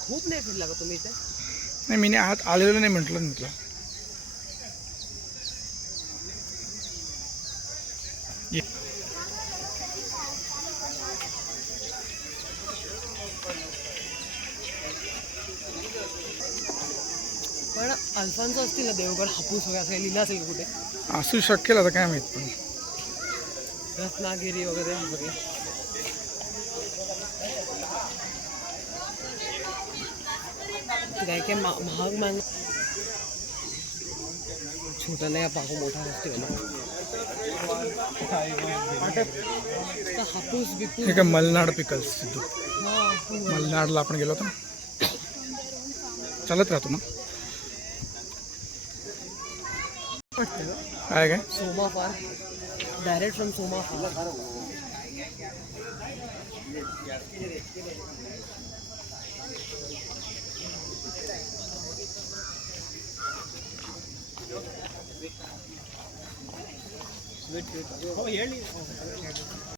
खूप नाही फिरला का तुम्ही इथे? नाही मी आत आलेलो नाही म्हटलं म्हटलं. पण अल्फान्सो असतील ना देवगड हापूस वगैरे असं लिहिलं असेल का कुठे? असू शकेल आता काय माहित पण. रत्नागिरी वगैरे सगळे काय काय महाग महाग छोटा नाही पाहू मोठा फेस्टिवल हापूस बिपूस हे काय मलनाड पिकल्स सिद्धू. हा मलनाडला आपण गेलो होतो ना. चालत राहतो मग काय काय सोमा फार डायरेक्ट फ्रॉम सोमा फार.